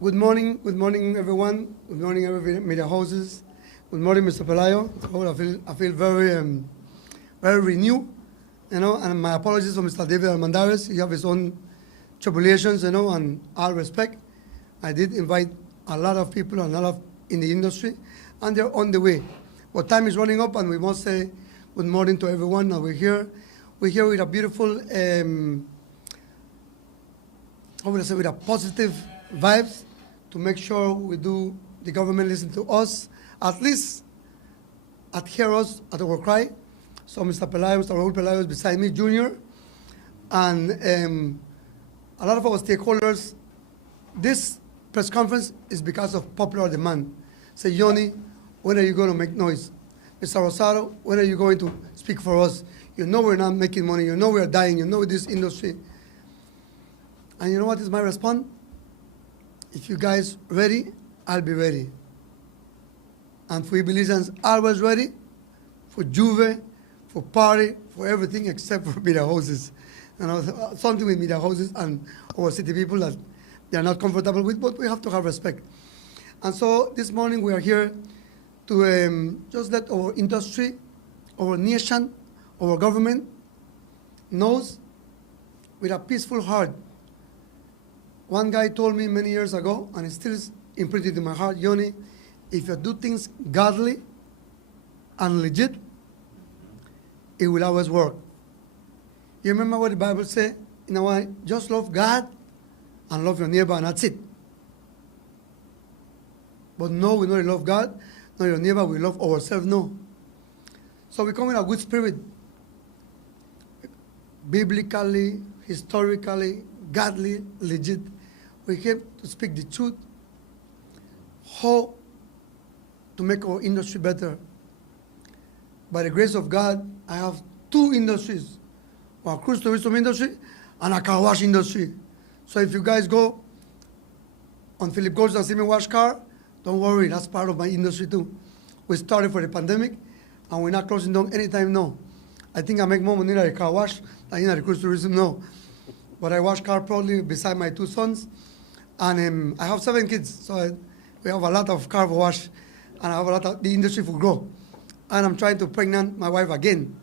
Good morning, everyone. Good morning, every media houses. Good morning, Mr. Pelayo. Oh, I feel very, very renewed, And my apologies for Mr. David Almendarez. He have his own tribulations, and all respect. I did invite a lot of people, a lot of in the industry, and they're on the way. But time is running up, and we must say good morning to everyone. And we're here with a beautiful, with a positive vibes to make sure the government listen to us, at least hear us at our cry. So Mr. Pelayo, Mr. Raul Pelayo is beside me, Junior, and a lot of our stakeholders. This press conference is because of popular demand. Say, Yoni, when are you going to make noise? Mr. Rosado, when are you going to speak for us? You know we're not making money. You know we're dying. You know this industry. And you know what is my response? If you guys ready, I'll be ready. And for Belizeans, always ready for Juve, for party, for everything except for media houses. Something with media houses and our city people that they are not comfortable with, but we have to have respect. And so this morning we are here to just let our industry, our nation, our government knows with a peaceful heart. One guy told me many years ago, and it still is imprinted in my heart, Yoni, if you do things godly and legit, it will always work. You remember what the Bible says? Just love God and love your neighbor, and that's it. But no, we don't love God, not your neighbor, we love ourselves, no. So we come in a good spirit, biblically, historically, godly, legit. We came to speak the truth, how to make our industry better. By the grace of God, I have two industries, a cruise tourism industry and a car wash industry. So if you guys go on Philip Gorge and see me wash car, don't worry, that's part of my industry too. We started for the pandemic, and we're not closing down anytime now. I think I make more money at a car wash than in the cruise tourism now. But I wash car proudly beside my two sons. And I have 7 kids, so we have a lot of car wash, and I have a lot of the industry for grow. And I'm trying to pregnant my wife again.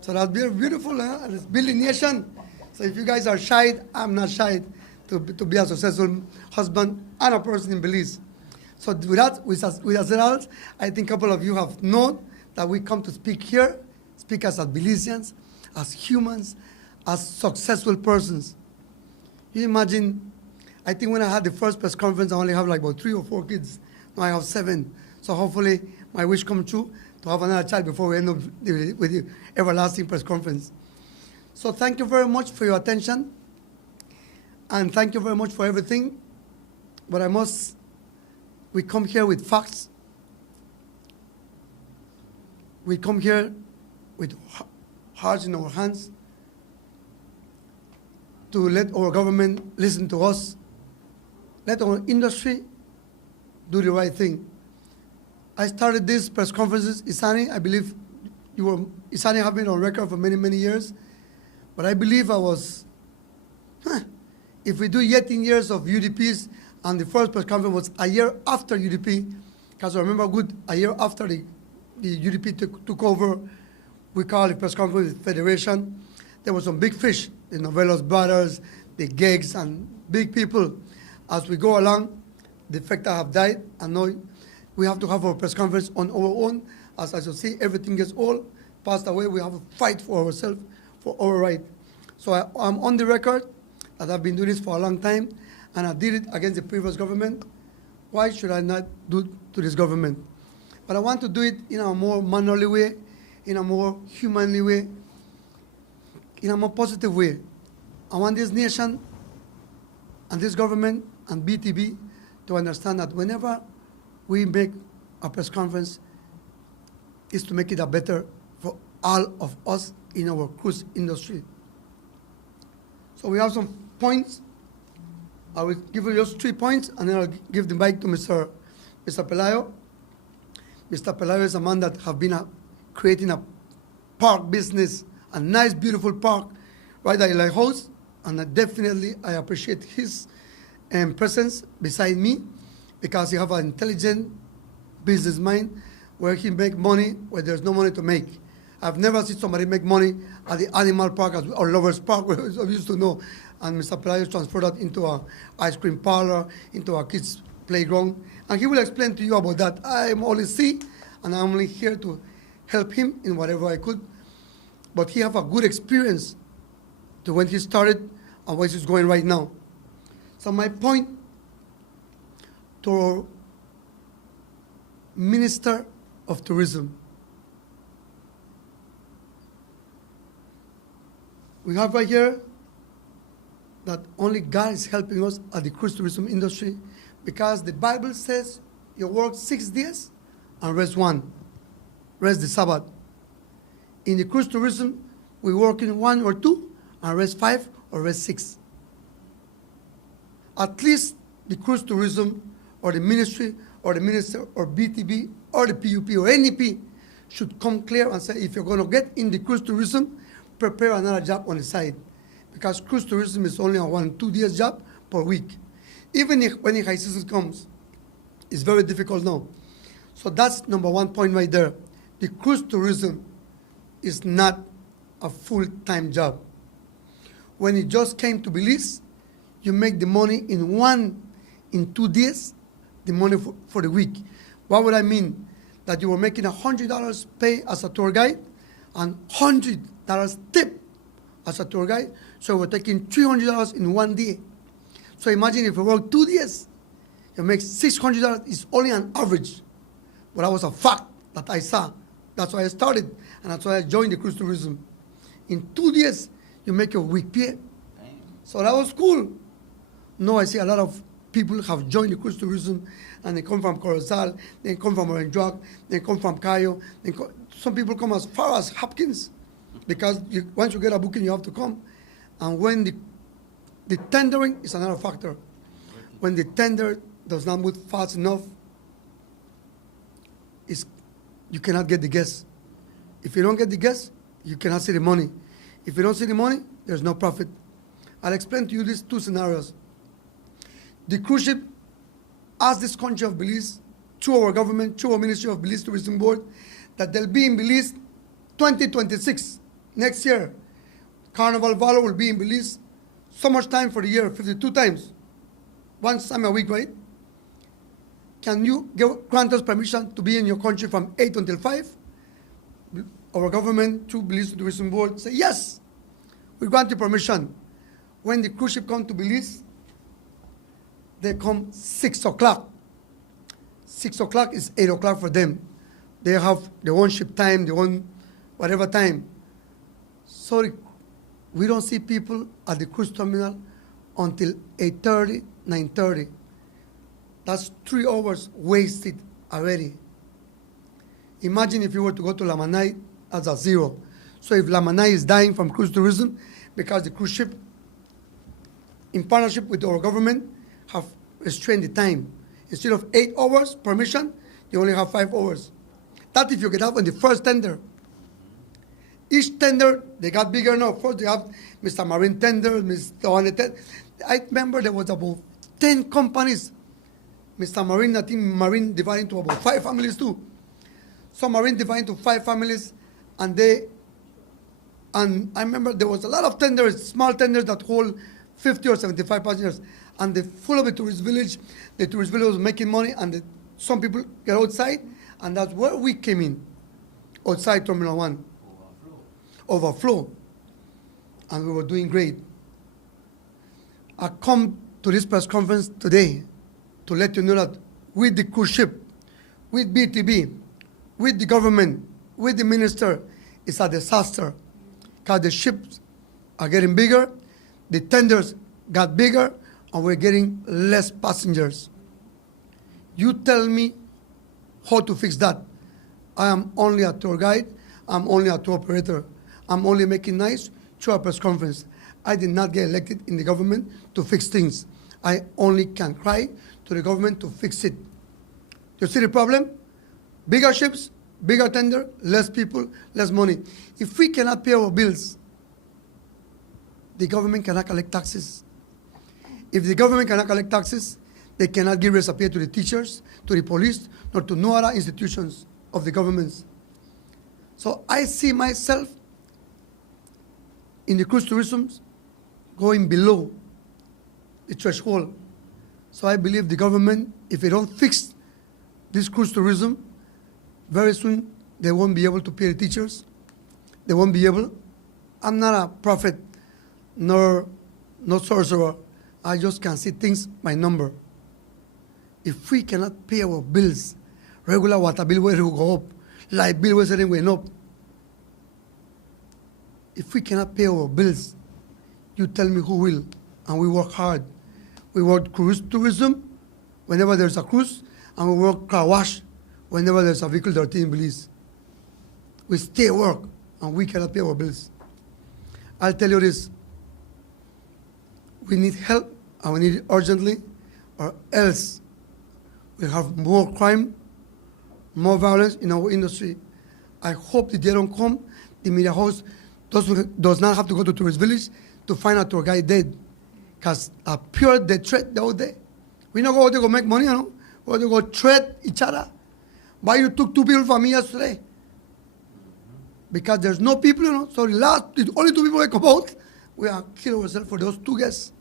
So that's beautiful, huh? It's building nation. So if you guys are shy, I'm not shy to be a successful husband and a person in Belize. So with that, with us, I think a couple of you have known that we come to speak here, speak as Belizeans, as humans, as successful persons. You imagine, I think when I had the first press conference, I only have like about 3 or 4 kids. Now I have 7. So hopefully my wish come true to have another child before we end up with the everlasting press conference. So thank you very much for your attention. And thank you very much for everything. But we come here with facts. We come here with hearts in our hands to let our government listen to us. Let our industry do the right thing. I started these press conferences, Isani, I believe Isani have been on record for many, many years. But I believe if we do yet in years of UDPs, and the first press conference was a year after UDP, because I remember a year after the UDP took over, we called the press conference with Federation. There were some big fish, the Novelos brothers, the Gigs, and big people. As we go along, the fact that have died, and now we have to have our press conference on our own. As you see, everything gets all passed away. We have to fight for ourselves, for our right. So I'm on the record that I've been doing this for a long time, and I did it against the previous government. Why should I not do it to this government? But I want to do it in a more mannerly way, in a more humanly way, in a more positive way. I want this nation and this government and BTB to understand that whenever we make a press conference, is to make it a better for all of us in our cruise industry. So we have some points. I will give you just 3 points, and then I'll give the mic to Mr. Pelayo. Mr. Pelayo is a man that have been creating a park business, a nice, beautiful park right at the lighthouse, and I appreciate his and presence beside me because he have an intelligent business mind where he make money where there's no money to make. I've never seen somebody make money at the animal park or lovers park where I used to know. And Mr. Pelayo transferred that into an ice cream parlor, into a kids' playground. And he will explain to you about that. I'm only C, and I'm only here to help him in whatever I could. But he have a good experience to when he started and where he's going right now. So my point to our Minister of Tourism, we have right here that only God is helping us at the cruise tourism industry because the Bible says you work 6 days and rest 1. Rest the Sabbath. In the cruise tourism, we work in 1 or 2 and rest 5 or rest 6. At least the cruise tourism or the ministry or the minister or BTB or the PUP or NEP should come clear and say, if you're going to get in the cruise tourism, prepare another job on the side. Because cruise tourism is only a 1-2 days job per week. Even if when the high season comes, it's very difficult now. So that's number 1 point right there. The cruise tourism is not a full-time job. When it just came to Belize, you make the money in 2 days, the money for the week. What would I mean? That you were making $100 pay as a tour guide and $100 tip as a tour guide. So we're taking $300 in 1 day. So imagine if you work 2 days, you make $600. It's only an average. But that was a fact that I saw. That's why I started, and that's why I joined the cruise tourism. In 2 days, you make your week pay. So that was cool. Now I see a lot of people have joined the cruise tourism, and they come from Corozal, they come from Orange Rock, they come from Cayo. Some people come as far as Hopkins, because once you get a booking, you have to come. And when the tendering is another factor. When the tender does not move fast enough, you cannot get the guests. If you don't get the guests, you cannot see the money. If you don't see the money, there's no profit. I'll explain to you these 2 scenarios. The cruise ship asked this country of Belize, through our government, through our Ministry of Belize Tourism Board, that they'll be in Belize 2026, next year. Carnival Valor will be in Belize so much time for the year, 52 times. 1 time a week, right? Can you grant us permission to be in your country from 8 until 5? Our government, through Belize Tourism Board, say, yes, we grant you permission. When the cruise ship come to Belize, they come 6 o'clock. 6 o'clock is 8 o'clock for them. They have their own ship time, their own whatever time. Sorry, we don't see people at the cruise terminal until 8:30, 9:30. That's 3 hours wasted already. Imagine if you were to go to Lamanai as a 0. So if Lamanai is dying from cruise tourism because the cruise ship, in partnership with our government, have restrained the time. Instead of 8 hours permission, they only have 5 hours. That if you get up on the first tender. Each tender, they got bigger now. First, they have Mr. Marine tender, Mr. One tender. I remember there was about 10 companies. Mr. Marine, I think Marine divided into about 5 families too. So Marine divided into 5 families, and I remember there was a lot of tenders, small tenders that hold 50 or 75 passengers, and they full of the tourist village. The tourist village was making money, and some people get outside, and that's where we came in, outside Terminal 1. Overflow. And we were doing great. I come to this press conference today to let you know that with the cruise ship, with BTB, with the government, with the minister, it's a disaster. Because the ships are getting bigger, the tenders got bigger, and we're getting less passengers. You tell me how to fix that. I am only a tour guide. I'm only a tour operator. I'm only making nice through a press conference. I did not get elected in the government to fix things. I only can cry to the government to fix it. You see the problem? Bigger ships, bigger tender, less people, less money. If we cannot pay our bills, the government cannot collect taxes. If the government cannot collect taxes, they cannot give recipe to the teachers, to the police, nor to no other institutions of the governments. So I see myself in the cruise tourism going below the threshold. So I believe the government, if they don't fix this cruise tourism, very soon they won't be able to pay the teachers. They won't be able. I'm not a prophet, nor no sorcerer. I just can see things by number. If we cannot pay our bills, regular water bill will go up, light bill will suddenly went up. If we cannot pay our bills, you tell me who will. And we work hard. We work cruise tourism whenever there's a cruise, and we work car wash whenever there's a vehicle dirty in Belize. We stay at work, and we cannot pay our bills. I'll tell you this. We need help, and we need it urgently, or else we have more crime, more violence in our industry. I hope the day don't come, the media host does not have to go to tourist village to find a tour guide dead. Because a pure death threat the whole day. We not go out there to make money, you know? We go threat each other. Why you took 2 people from me yesterday? Because there's no people, you know? So the only 2 people that come out, we are kill ourselves for those 2 guests.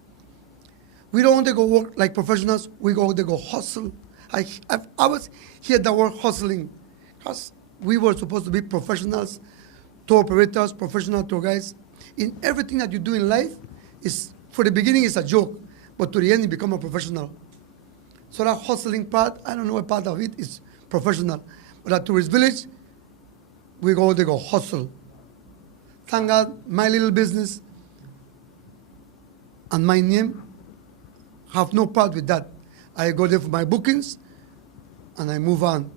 We don't want to go work like professionals. We go out there go hustle. I was hear the word hustling. Because we were supposed to be professionals, tour operators, professional tour guides. In everything that you do in life, is for the beginning it's a joke, but to the end you become a professional. So that hustling part, I don't know what part of it is professional. But at tourist village, we go there go hustle. Thank God, my little business and my name have no part with that. I go there for my bookings and I move on.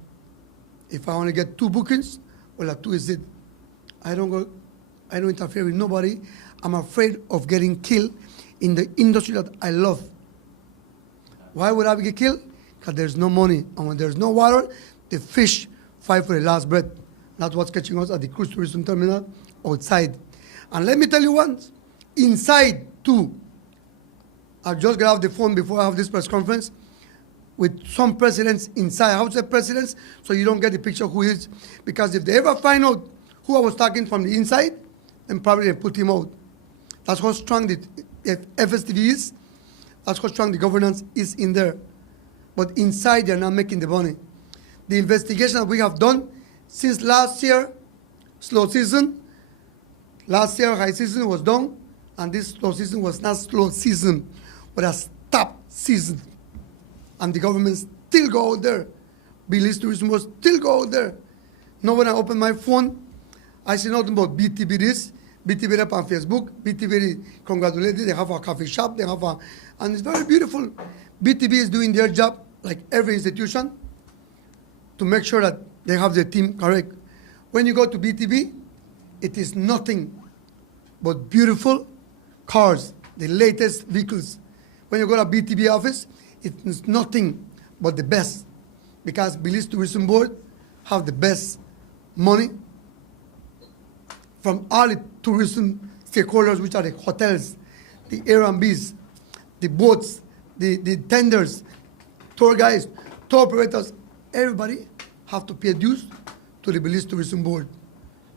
If I only get 2 bookings, well, 2 is it. I don't interfere with nobody. I'm afraid of getting killed in the industry that I love. Why would I get killed? Because there's no money. And when there's no water, the fish fight for the last breath. That's what's catching us at the cruise tourism terminal outside. And let me tell you once, inside too, I just got off the phone before I have this press conference with some presidents inside. I have to say presidents so you don't get the picture of who is. Because if they ever find out who I was talking from the inside, then probably they put him out. That's how strong the FSTV is. That's how strong the governance is in there. But inside, they're not making the money. The investigation that we have done since last year, slow season, last year high season was done, and this slow season was not slow season, but a stop season. And the government still go out there. Belize Tourism was still go out there. Now when I open my phone, I see nothing about BTB this, BTB up on Facebook, BTB congratulated, they have a coffee shop, they have a, and it's very beautiful. BTB is doing their job like every institution to make sure that they have their team correct. When you go to BTB, it is nothing but beautiful cars, the latest vehicles. When you go to BTB office, it is nothing but the best, because Belize Tourism Board have the best money from all the tourism stakeholders, which are the hotels, the Airbnbs, the boats, the tenders, tour guides, tour operators, everybody have to pay dues to the Belize Tourism Board.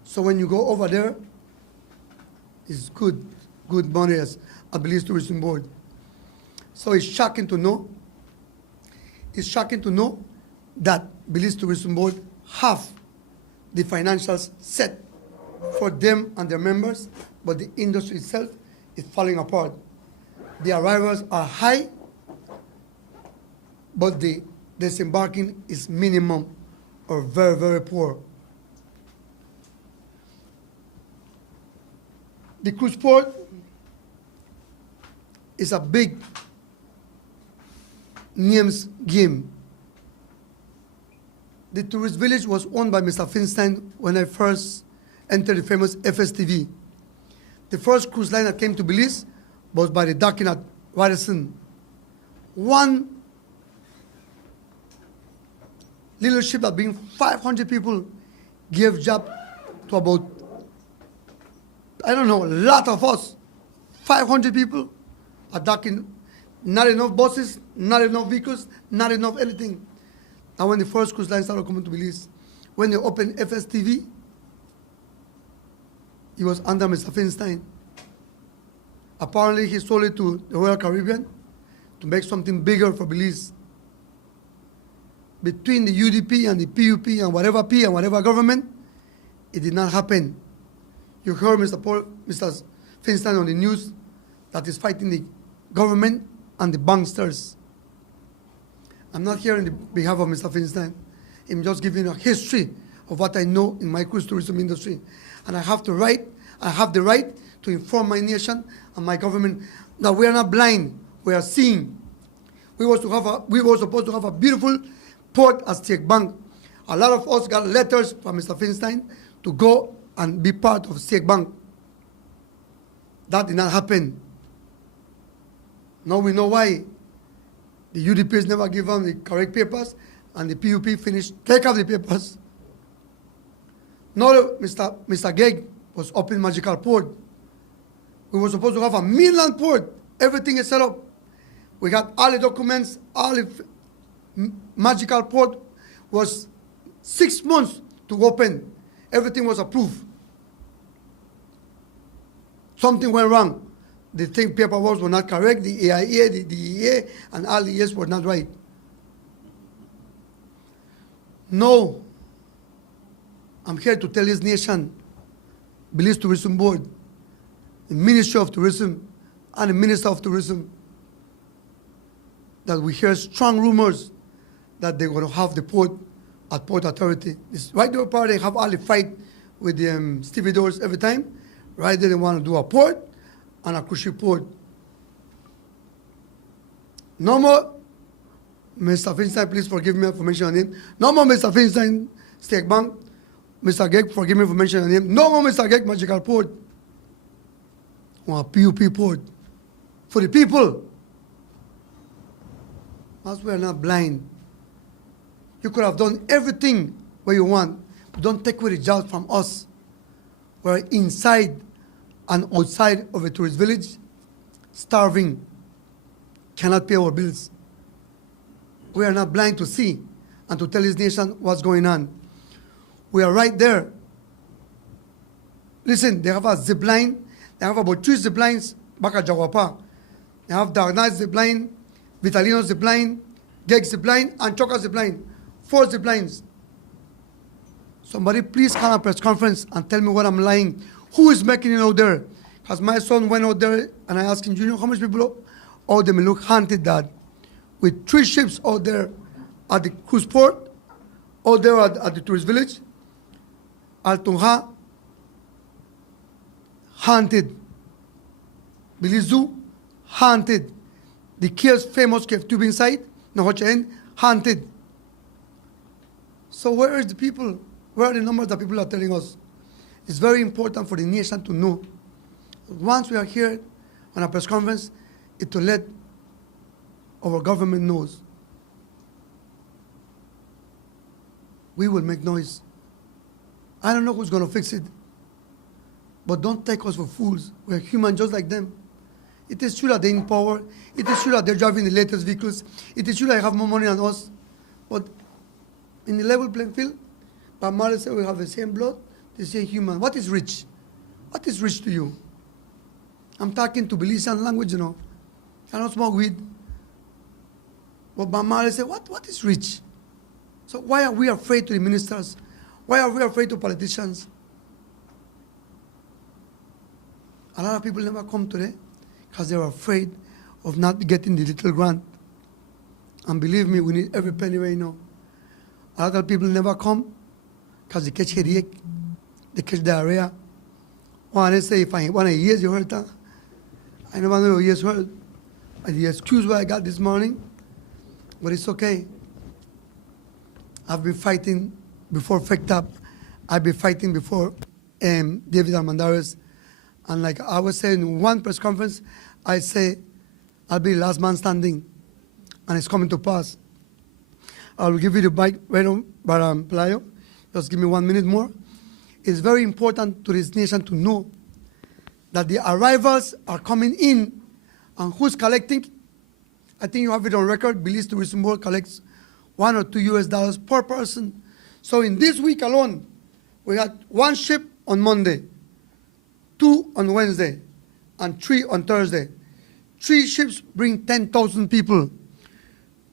So when you go over there, it's good money as a Belize Tourism Board. So it's shocking to know that Belize Tourism Board have the financials set for them and their members, but the industry itself is falling apart. The arrivals are high, but the disembarking is minimum or very, very poor. The cruise port is a big names game. The tourist village was owned by Mr. Finstein when I first entered the famous FSTV. The first cruise line that came to Belize was by the docking at Watterson. One little ship that being 500 people gave job to about, I don't know, a lot of us. 500 people are docking not enough buses, not enough vehicles, not enough anything. And when the first cruise line started coming to Belize, when they opened FSTV, it was under Mr. Feinstein. Apparently, he sold it to the Royal Caribbean to make something bigger for Belize. Between the UDP and the PUP and whatever P and whatever government, it did not happen. You heard Mr. Feinstein on the news that is fighting the government and the banksters. I'm not here on the behalf of Mr. Feinstein. I'm just giving a history of what I know in my cruise tourism industry. And I have the right to inform my nation and my government that we are not blind, we are seeing. We were supposed to have a beautiful port at Stieg Bank. A lot of us got letters from Mr. Feinstein to go and be part of Stieg Bank. That did not happen. Now we know why. The UDPs never give them the correct papers, and the PUP finished, take off the papers. Now Mr. Geg was opening Magical Port. We were supposed to have a mainland port. Everything is set up. We got all the documents, all the Magical Port was 6 months to open. Everything was approved. Something went wrong. The thing paperwork were not correct. The AIA, the DEA, and all the years were not right. No. I'm here to tell this nation, Belize Tourism Board, the Ministry of Tourism, and the Minister of Tourism, that we hear strong rumors that they're going to have the port at Port Authority. This right there part, they have all the fight with the stevedores every time. Right there, they want to do a port and a cruise ship port. No more, Mr. Feinstein, please forgive me for mentioning your name. No more Mr. Feinstein, Stieg Bank. Mr. Geg, forgive me for mentioning your name. No more Mr. Geg, Magical Port. Or a PUP port. For the people. As we are not blind. You could have done everything what you want, but don't take away the job from us. We're inside and outside of a tourist village, starving, cannot pay our bills. We are not blind to see and to tell this nation what's going on. We are right there. Listen, they have a zip line. They have about 3 zip lines back at Jawapa. They have Darnaz zip line, Vitalino zip line, Geg zip line, and Choka zip line. 4 zip lines. Somebody please call a press conference and tell me what I'm lying. Who is making it out there? Because my son went out there and I asked him, Junior, how much people out there may look haunted, Dad? With 3 ships out there at the cruise port, out there at the tourist village, Altunha, haunted. Belize Zoo, haunted. The Kiel's famous cave tubing site, Nahochaen, haunted. So where is the people? Where are the numbers that people are telling us? It's very important for the nation to know. Once we are here on a press conference, it to let our government knows. We will make noise. I don't know who's going to fix it. But don't take us for fools. We're human just like them. It is true that they're in power. It is true that they're driving the latest vehicles. It is true that they have more money than us. But in the level playing field, Bob Marley said we have the same blood, the same human. What is rich? What is rich to you? I'm talking to Belizean language, you know. I don't smoke weed. But Bob Marley said, what is rich? So why are we afraid to the ministers? Why are we afraid to politicians? A lot of people never come today because they're afraid of not getting the little grant. And believe me, we need every penny right now. A lot of people never come because they catch headache, they catch diarrhea. One they say, if I want to years you heard that, I never know years heard. The excuse what I got this morning, but it's okay. I've been fighting before FECTAP. I've been fighting before David Armandares. And like I was saying in one press conference, I say, I'll be the last man standing. And it's coming to pass. I will give you the mic right on, Pelayo. Just give me 1 minute more. It's very important to this nation to know that the arrivals are coming in, and who's collecting? I think you have it on record. Belize Tourism Board collects $1 or $2 per person. So in this week alone, we had 1 ship on Monday, 2 on Wednesday, and 3 on Thursday. 3 ships bring 10,000 people.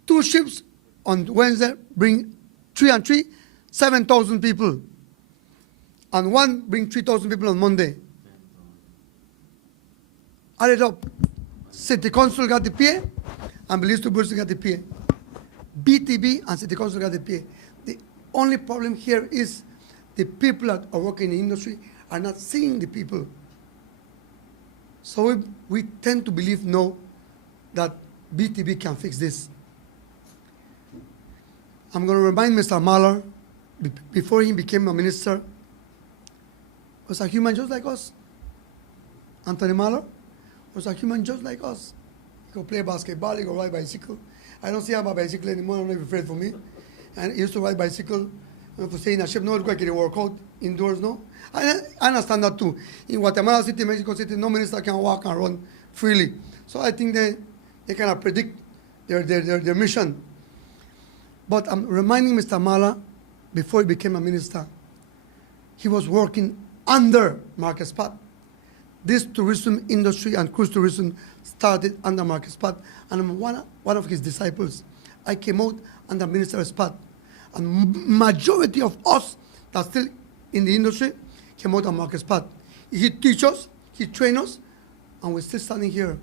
2 ships on Wednesday bring 3 and 3, 7,000 people. And 1 bring 3,000 people on Monday. Add it up. City Council got the PA, and Belize Tourism got the PA. BTB and City Council got the PA. The only problem here is the people that are working in the industry are not seeing the people. So we tend to believe no, that BTB can fix this. I'm going to remind Mr. Mahler, before he became a minister, was a human just like us. Anthony Mahler was a human just like us. He could play basketball, he could ride bicycle. I don't see him on a bicycle anymore, I don't know if you're afraid for me. And he used to ride bicycle, to stay in a ship, no, it's like he work out indoors, no? I understand that too. In Guatemala City, Mexico City, no minister can walk and run freely. So I think they kind of predict their mission. But I'm reminding Mr. Mahler, before he became a minister, he was working under Marcus Pat. This tourism industry and cruise tourism started under Marcus Pat, and I'm one of his disciples. I came out under Minister Pat, and majority of us that are still in the industry came out under Marcus Pat. He teach us, he train us, and we're still standing here.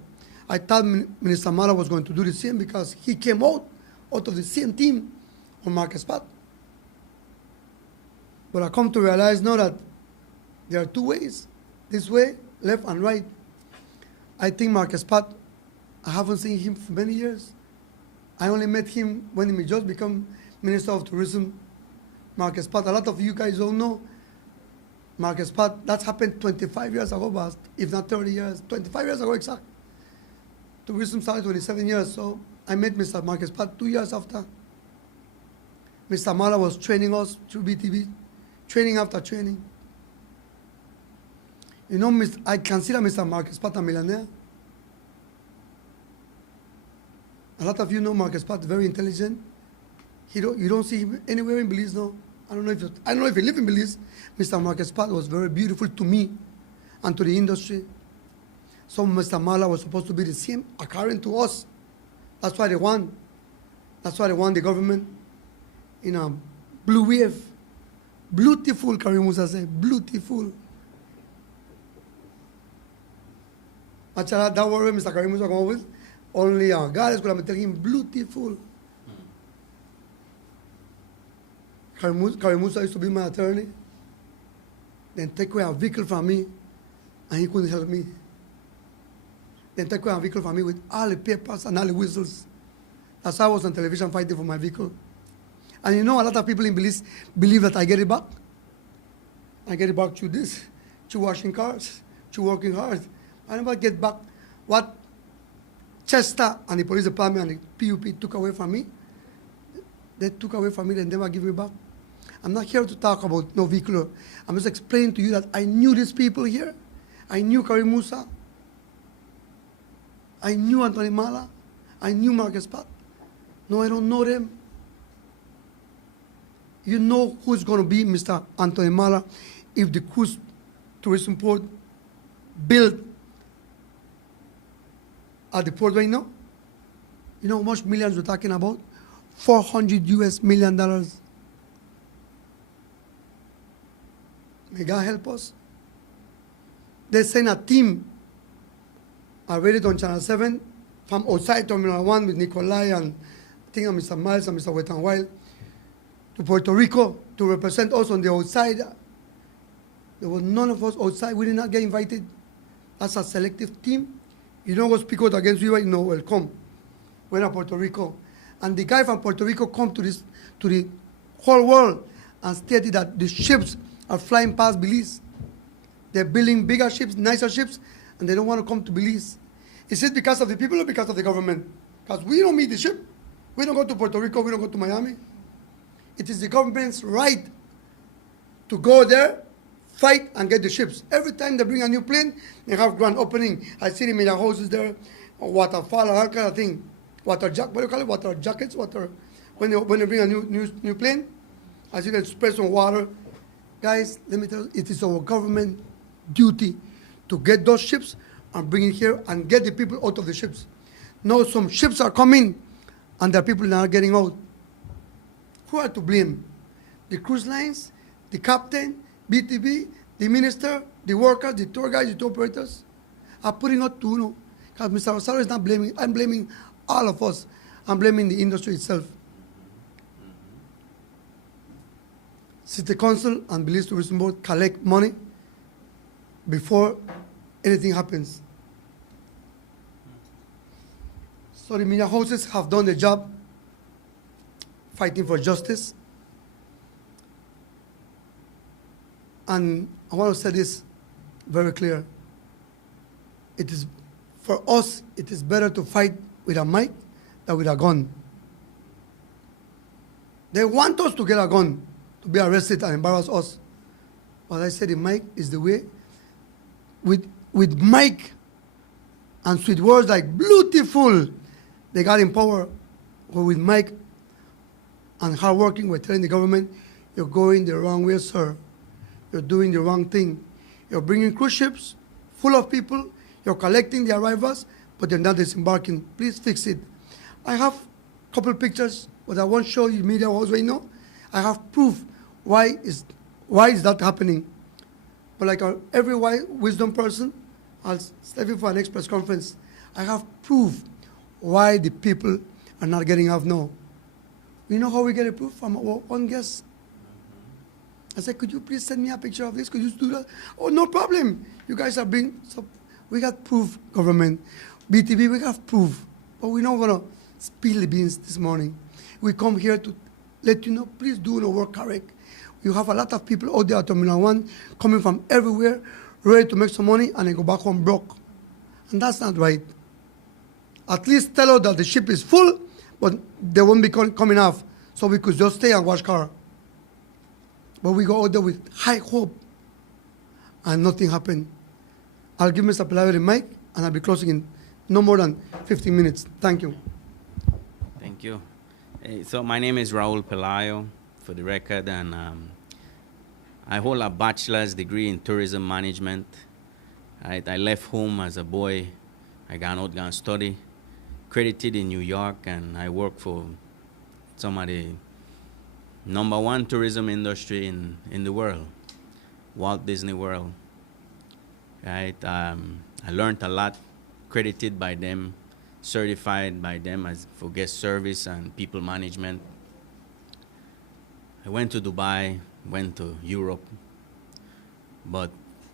I thought Minister Mahler was going to do the same because he came out of the same team on Marcus Pat. But I come to realize now that there are 2 ways, this way, left and right. I think Marcus Pat, I haven't seen him for many years. I only met him when he just became Minister of Tourism. Marcus Pat, a lot of you guys don't know. Marcus Pat, that happened 25 years ago, but if not 30 years, 25 years ago exact. Tourism started 27 years, so I met Mr. Marcus Pat 2 years after. Mr. Mahler was training us through BTB, training after training. You know, I consider Mr. Marcus Pat a millionaire. A lot of you know Marcus Pat, very intelligent. You don't see him anywhere in Belize, no. I don't know if he lives in Belize. Mr. Marcus Pat was very beautiful to me and to the industry. So Mr. Mahler was supposed to be the same according to us. That's why they won. That's why they won the government in a blue wave. Beautiful, Karim Musa said, beautiful. Actually, that word Mr. Karim Musa come up with, only God is going to tell him beautiful. Karim Musa used to be my attorney, then take away a vehicle from me, and he couldn't help me. Then take away a vehicle from me with all the papers and all the whistles. That's how I was on television fighting for my vehicle. And you know, a lot of people in Belize believe that I get it back. I get it back through this, through washing cars, through working hard. I never get back what Chester and the police department and the PUP took away from me. They took away from me, they never give me back. I'm not here to talk about no vehicle. I'm just explaining to you that I knew these people here. I knew Karim Musa. I knew Anthony Mahler. I knew Marcus Pat. No, I don't know them. You know who's going to be Mr. Anthony Mahler if the cruise tourism port built at the port right now? You know how much millions we're talking about? $400 million. May God help us. They sent a team already on Channel 7 from outside Terminal 1 with Nikolai and I think Mr. Miles and Mr. Wet and Wild to Puerto Rico to represent us on the outside. There was none of us outside. We did not get invited. That's a selective team. You don't go speak out against you right now. Welcome. We're in Puerto Rico. And the guy from Puerto Rico come to the whole world and stated that the ships are flying past Belize. They're building bigger ships, nicer ships, and they don't want to come to Belize. Is it because of the people or because of the government? Because we don't meet the ship. We don't go to Puerto Rico. We don't go to Miami. It is the government's right to go there, fight, and get the ships. Every time they bring a new plane, they have grand opening. I see them in the houses there, waterfall, and all kind of thing. what do you call it? Water jackets, when they bring a new plane, as you can spread some water. Guys, let me tell you, it is our government duty to get those ships and bring it here and get the people out of the ships. No, some ships are coming and the people are not getting out. Who are to blame? The cruise lines, the captain, BTB, the minister, the workers, the tour guides, the tour operators are putting out to, because Mr. Rosario is not blaming, I'm blaming all of us. I'm blaming the industry itself. City Council and Belize Tourism Board collect money before anything happens. So the media houses have done the job fighting for justice. And I want to say this very clear. It is, for us, it is better to fight with a mic than with a gun. They want us to get a gun, to be arrested and embarrass us. But I said the mic is the way. With mic and sweet words like beautiful, they got in power. But with mic and hard working, we're telling the government, you're going the wrong way, sir. You're doing the wrong thing. You're bringing cruise ships full of people, you're collecting the arrivals, but they're not disembarking. Please fix it. I have a couple pictures, but I won't show you media house right now. I have proof why is that happening. But like every wisdom person, I'll save it for an next press conference. I have proof why the people are not getting off now. You know how we get a proof? From our own guests. I said, could you please send me a picture of this? Could you do that? Oh, no problem. You guys are being, so we got proof, government. BTB, we got proof. But we're not going to spill the beans this morning. We come here to let you know, please do your work correct. You have a lot of people out there at Terminal 1 coming from everywhere, ready to make some money, and then go back home broke. And that's not right. At least tell us that the ship is full, but they won't be coming off, so we could just stay and wash car. But we go out there with high hope, and nothing happened. I'll give Mr. Pelayo the mic, and I'll be closing in no more than 15 minutes. Thank you. Thank you. So my name is Raul Pelayo, for the record, and I hold a bachelor's degree in tourism management. I left home as a boy. I got out and study, credited in New York, and I work for some of the #1 tourism industry in the world, Walt Disney World. Right? I learned a lot, credited by them, certified by them as for guest service and people management. I went to Dubai, went to Europe, but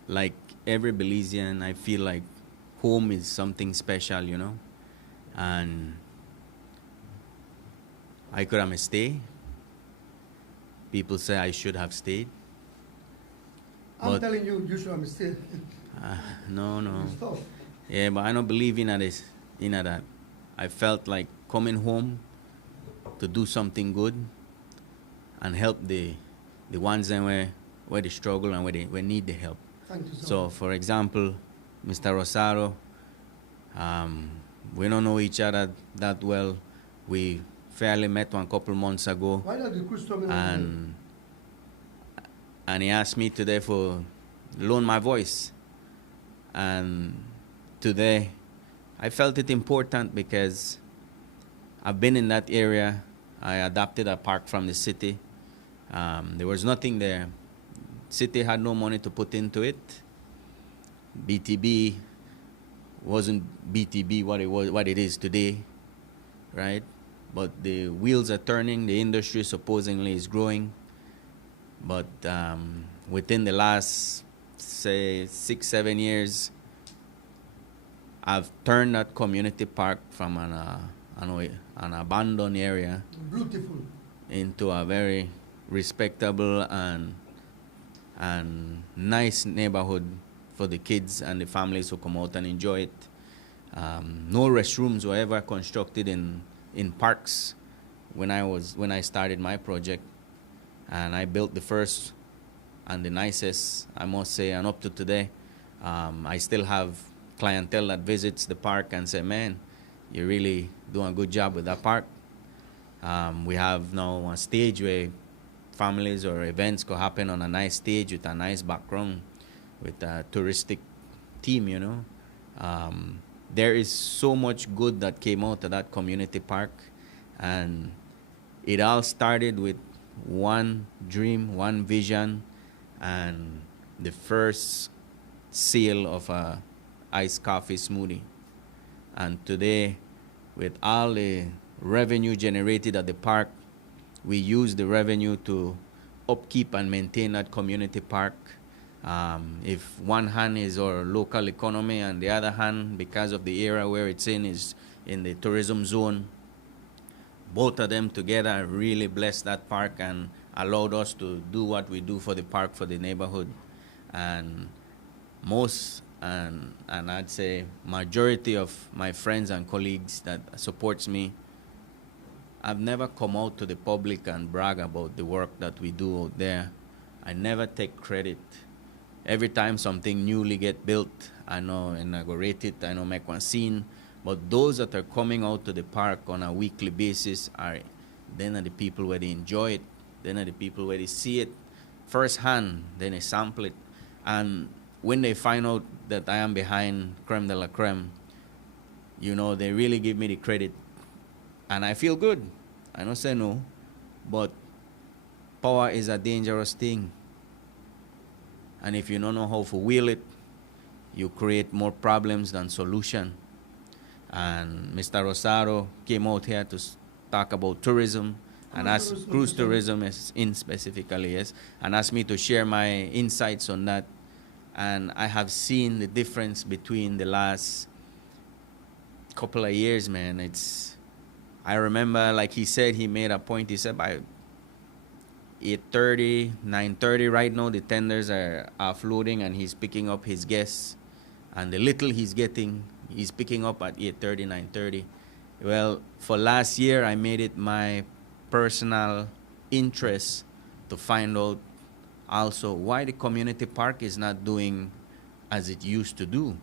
like every Belizean, I feel like home is something special, you know, and I could have stayed. People say I should have stayed. I'm telling you, you should have stayed. No. Stop. Yeah, but I don't believe in that. I felt like coming home to do something good and help the ones that where they struggle and where they need the help. Thank you So, much. for example, Mr. Rosario, we don't know each other that well. We fairly met one couple months ago, Why not the cruise terminal? and he asked me today for loan my voice. And today, I felt it important because I've been in that area. I adopted a park from the city. There was nothing there. City had no money to put into it. BTB wasn't BTB what it is today, right? But the wheels are turning. The industry supposedly is growing. But within the last, say, 6-7 years, I've turned that community park from an abandoned area Beautiful. into a very respectable and nice neighborhood for the kids and the families who come out and enjoy it. No restrooms were ever constructed in parks when I started my project, and I built the first and the nicest, I must say, and up to today, I still have clientele that visits the park and say, man, you're really doing a good job with that park. We have now a stage where families or events could happen on a nice stage with a nice background, with a touristic team, you know. There is so much good that came out of that community park, and it all started with one dream, one vision, and the first sale of a iced coffee smoothie. And today, with all the revenue generated at the park, we use the revenue to upkeep and maintain that community park. If one hand is our local economy and the other hand, because of the area where it's in, is in the tourism zone, both of them together really blessed that park and allowed us to do what we do for the park, for the neighborhood. And most, and I'd say majority of my friends and colleagues that supports me, I've never come out to the public and brag about the work that we do out there. I never take credit. Every time something newly get built, I know inaugurate it, I know make one scene, but those that are coming out to the park on a weekly basis are then are the people where they enjoy it, then are the people where they see it firsthand, then they sample it. And when they find out that I am behind Creme de la Creme, you know, they really give me the credit. And I feel good. I don't say no, but power is a dangerous thing. And if you don't know how to wield it, you create more problems than solution. And Mr. Rosado came out here to talk about tourism, and asked cruise tourism in specifically, yes, and asked me to share my insights on that. And I have seen the difference between the last couple of years, man. I remember, like he said, he made a point. He said by 8:30, 9:30 right now, the tenders are offloading, and he's picking up his guests. And the little he's getting, he's picking up at 8:30, 9:30. Well, for last year, I made it my personal interest to find out also why the community park is not doing as it used to do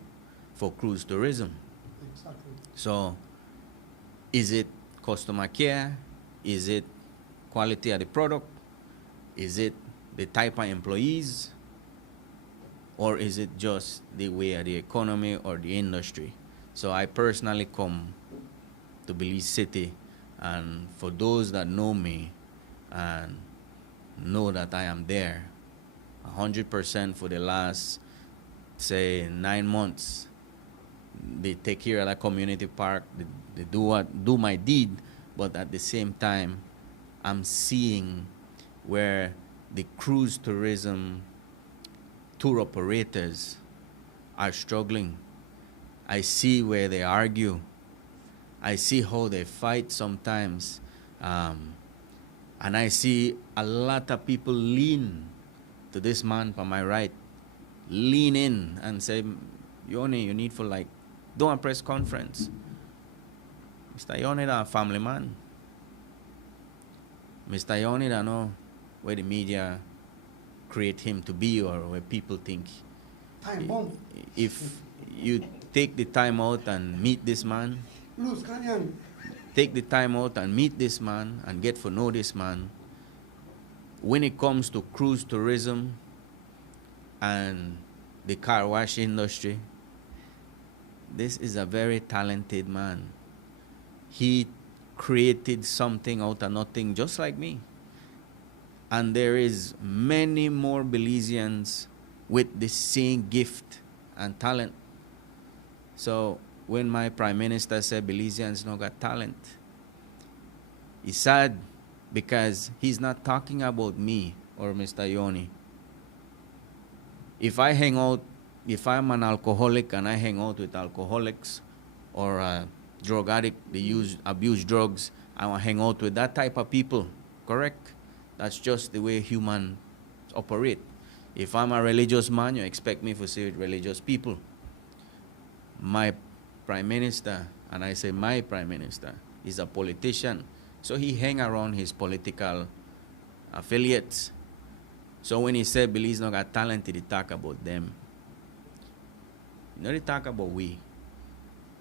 for cruise tourism. Exactly. So, is it customer care? Is it quality of the product? Is it the type of employees? Or is it just the way of the economy or the industry? So I personally come to Belize City, and for those that know me and know that I am there 100% for the last, say, 9 months, they take care of that community park, they do my deed, but at the same time, I'm seeing where the cruise tourism tour operators are struggling. I see where they argue. I see how they fight sometimes. And I see a lot of people lean to this man on my right, lean in and say, Yoni, you need for like, do a press conference. Mr. Yoni, a family man. Mr. Yoni, I know where the media create him to be or where people think. Time bomb. If you take the time out and meet this man, Luz Kanyan. take the time out and meet this man and get to know this man. When it comes to cruise tourism and the car wash industry, this is a very talented man. He created something out of nothing just like me. And there is many more Belizeans with the same gift and talent. So when my prime minister said Belizeans no got talent, it's sad because he's not talking about me or Mr. Yoni. If if I'm an alcoholic and I hang out with alcoholics or a drug addict, they abuse drugs, I want to hang out with that type of people, correct? That's just the way humans operate. If I'm a religious man, you expect me to see with religious people. My prime minister, and I say my prime minister, is a politician. So he hang around his political affiliates. So when he said Belize not got talent, he talk about them. You know, they talk about we.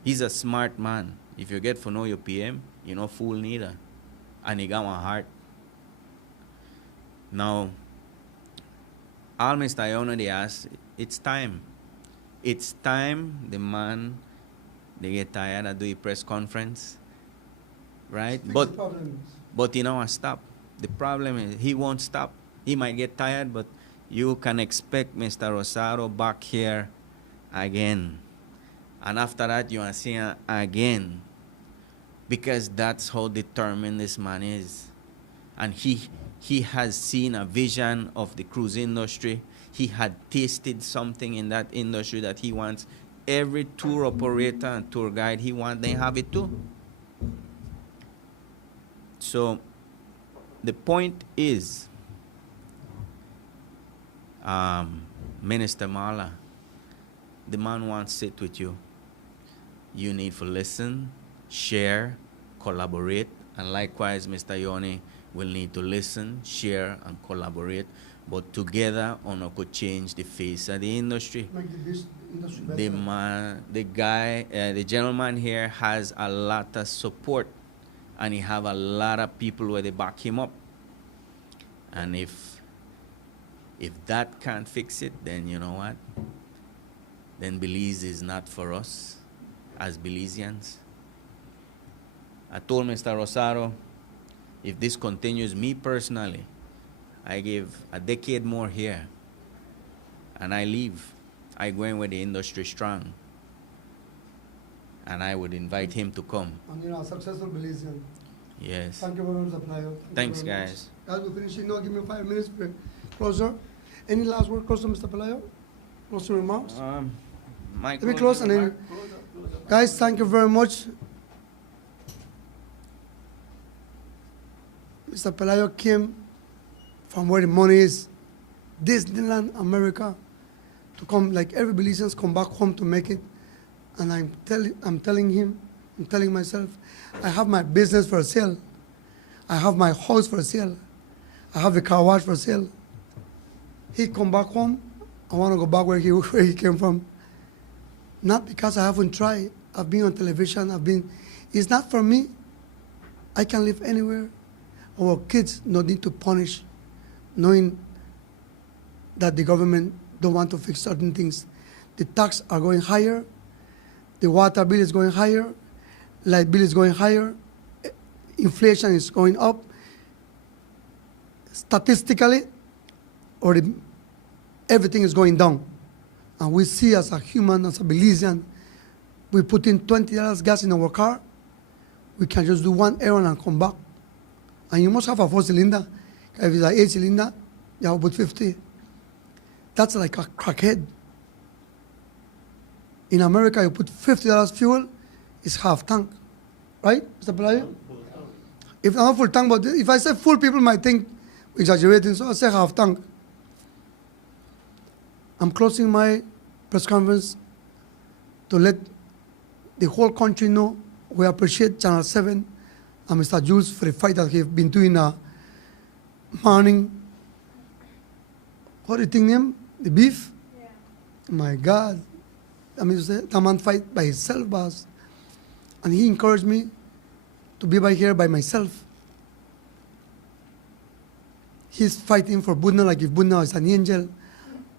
He's a smart man. If you get to know your PM, you no fool neither. And he got one heart. Now, all Mr. Yono they ask, it's time. It's time the man they get tired of doing press conference. Right? Fix But the problems. But you know what? Stop. The problem is he won't stop. He might get tired, but you can expect Mr. Rosado back here again. And after that, you will see him again. Because that's how determined this man is. And he has seen a vision of the cruise industry. He had tasted something in that industry that he wants. Every tour operator and tour guide he wants, they have it too. So the point is, Minister Mala, the man wants to sit with you. You need to listen, share, collaborate, and likewise, Mr. Yoni will need to listen, share, and collaborate. But together, ono could change the face of the industry. Make the industry better. The man, the guy, the gentleman here has a lot of support, and he have a lot of people where they back him up. And if that can't fix it, then you know what? Then Belize is not for us as Belizeans. I told Mr. Rosado, if this continues, me personally, I give a decade more here, and I leave. I go in where the industry strong, and I would invite him to come. And a successful Belizean. Yes. Thank you very much, Zaplayo. Thanks, guys. Guys, we're finishing now. Give me 5 minutes. Closer. Any last word, closer, Mr. Pelayo? Closing remarks? Mike, Let me close and then, guys, thank you very much. Mr. Pelayo came from where the money is, Disneyland, America, to come, like every Belizeans, come back home to make it. And I'm telling myself, I have my business for sale. I have my house for sale. I have the car wash for sale. He come back home, I want to go back where he came from. Not because I haven't tried. I've been on television, it's not for me. I can live anywhere. Our kids don't need to punish, knowing that the government don't want to fix certain things. The tax are going higher, the water bill is going higher, light bill is going higher, inflation is going up. Statistically, everything is going down. And we see as a human, as a Belizean, we put in $20 gas in our car, we can just do one errand and come back. And you must have a 4-cylinder. If it's an 8-cylinder, you have about 50. That's like a crackhead. In America, you put $50 fuel, it's half tank. Right, Mr. Pelayo? If not full tank, but if I say full, people might think we're exaggerating, so I say half tank. I'm closing my press conference to let the whole country know we appreciate Channel 7 and Mr. Jules for the fight that he's been doing morning. What do you think name? The beef? Yeah. My God. I mean, that man fight by himself, boss. And he encouraged me to be by here by myself. He's fighting for Budna like if Budna is an angel.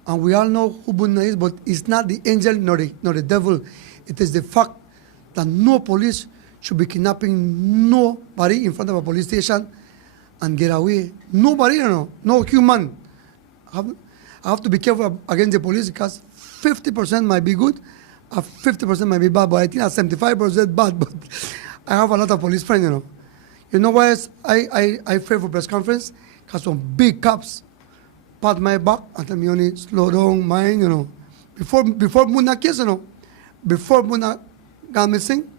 And we all know who Budna is, but it's not the angel nor the devil. It is the fact that no police should be kidnapping nobody in front of a police station and get away. Nobody, no human. I have to be careful against the police because 50% might be good, 50% might be bad, but I think that's 75% bad. But I have a lot of police friends, You know why I fear for press conference? Because some big cops pat my back and tell me, only slow down, mind, Before Muna case, before Muna got missing,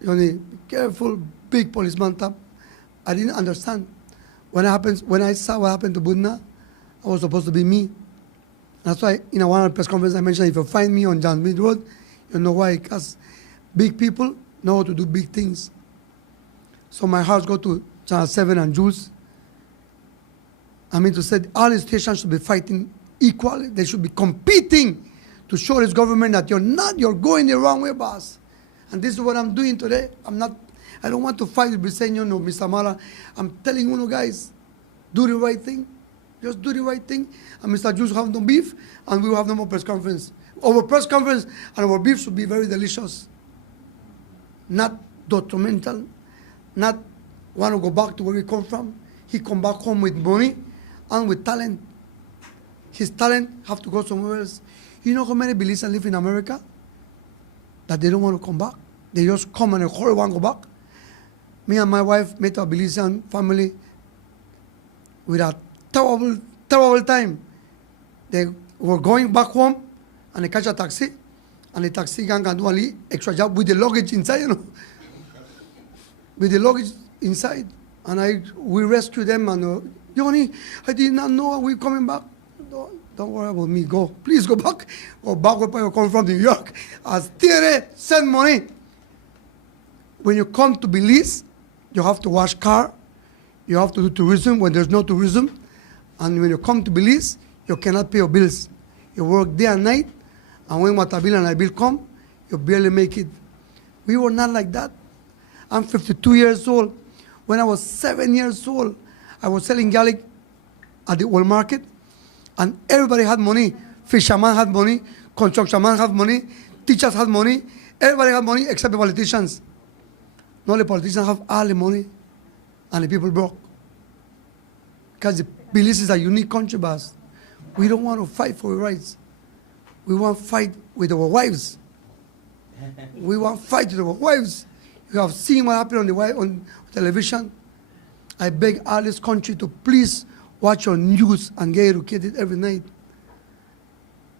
be careful, big policeman tap. I didn't understand. When I saw what happened to Budna, I was supposed to be me. That's why in one of the press conference I mentioned, if you find me on John Smith Road, you know why, because big people know how to do big things. So my heart goes to Channel 7 and Jules. I mean to say all the stations should be fighting equally. They should be competing to show this government that you're going the wrong way, boss. And this is what I'm doing today. I don't want to fight with Briseño, no, Mr. Mara. I'm telling you guys, do the right thing. Just do the right thing. And Mr. Juice will have no beef, and we will have no more press conference. Our press conference and our beef should be very delicious. Not detrimental, not want to go back to where we come from. He come back home with money and with talent. His talent have to go somewhere else. You know how many Belizeans live in America that they don't want to come back? They just come and they want to go back. Me and my wife met a Belizean family with a terrible, terrible time. They were going back home and they catch a taxi, and the taxi gang can do only extra job with the luggage inside, you know. With the luggage inside. And we rescue them, and Yoni, I did not know we're coming back. Don't worry about me. Go. Please go back. Go back where you come from, New York. As Tere, send money. When you come to Belize, you have to wash car. You have to do tourism when there's no tourism. And when you come to Belize, you cannot pay your bills. You work day and night. And when Watabil and Ibil come, you barely make it. We were not like that. I'm 52 years old. When I was 7 years old, I was selling garlic at the old market, and everybody had money. Fisherman had money, construction man had money, teachers had money, everybody had money except the politicians. No, the politicians have all the money, and the people broke. Because Belize is a unique country, boss. We don't want to fight for our rights. We want to fight with our wives. We want to fight with our wives. You have seen what happened on television. I beg all this country to please watch your news and get educated every night.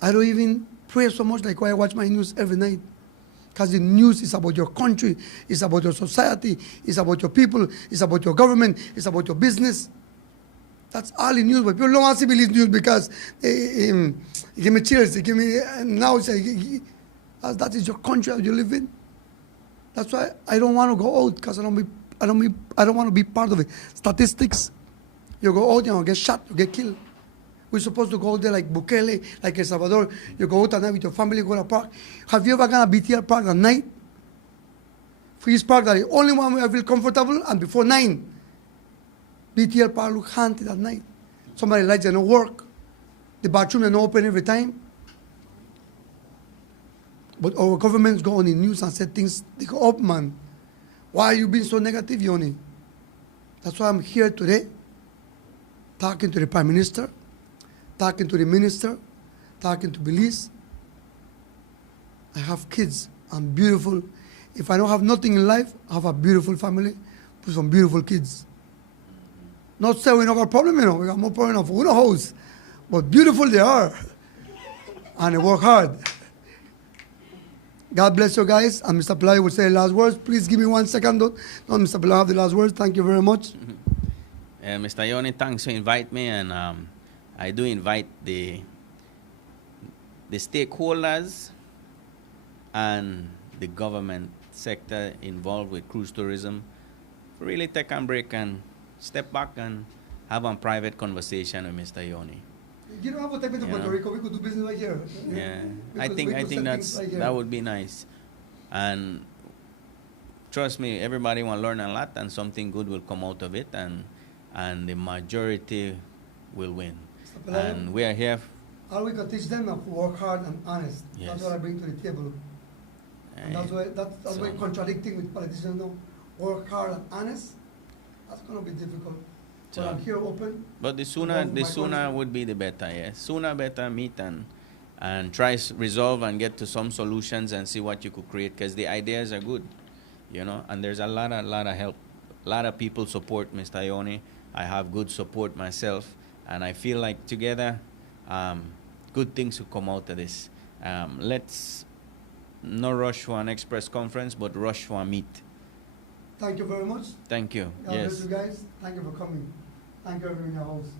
I don't even pray so much like why I watch my news every night. Because the news is about your country, it's about your society, it's about your people, it's about your government, it's about your business. That's all the news. But people don't want to see Belize news because they give me chills, they give me, now it's like, that is your country that you live in. That's why I don't want to go out, because I don't want to be part of it. Statistics, you go out, you get shot, you get killed. We're supposed to go out there like Bukele, like El Salvador. You go out at night with your family, go to a park. Have you ever gone to BTR Park at night? Freeze Park, that the only one where I feel comfortable, and before 9, BTR Park look haunted at night. Somebody lights they don't work. The bathroom they don't open every time. But our governments go on the news and say things, they go up, man. Why are you being so negative, Yoni? That's why I'm here today, talking to the Prime Minister, talking to the Minister, talking to Belize. I have kids. I'm beautiful. If I don't have nothing in life, I have a beautiful family with some beautiful kids. Not saying we don't got a problem, you know. We got more problem of who knows. But beautiful they are. And they work hard. God bless you guys. And Mr. Pelayo will say the last words. Please give me 1 second. Don't Mr. Pelayo have the last words. Thank you very much. Mr. Yoni, thanks for inviting me, and I do invite the stakeholders and the government sector involved with cruise tourism to really take a break and step back and have a private conversation with Mr. Yoni. You don't have to take me to Puerto Rico. We could do business right here. Yeah, We I could think set that's things right here. that would be nice, and trust me, everybody will learn a lot, and something good will come out of it, and the majority will win. Mr. Pelayo, And we are here. all we can teach them to work hard and honest. Yes. That's what I bring to the table. And that's why So- contradicting with politicians now. Work hard and honest. That's gonna be difficult. So- But I'm here open. But the Involved sooner with my country. would be the better, yes. Sooner better meet and try resolve and get to some solutions and see what you could create, because the ideas are good, you know. And there's a lot of help, a lot of people support Mr. Yoni. I have good support myself, and I feel like together, good things will come out of this. Let's not rush for an express conference, but rush for a meet. Thank you very much. Thank you. God Yes. bless you guys. Thank you for coming. Thank you for everyone in your house.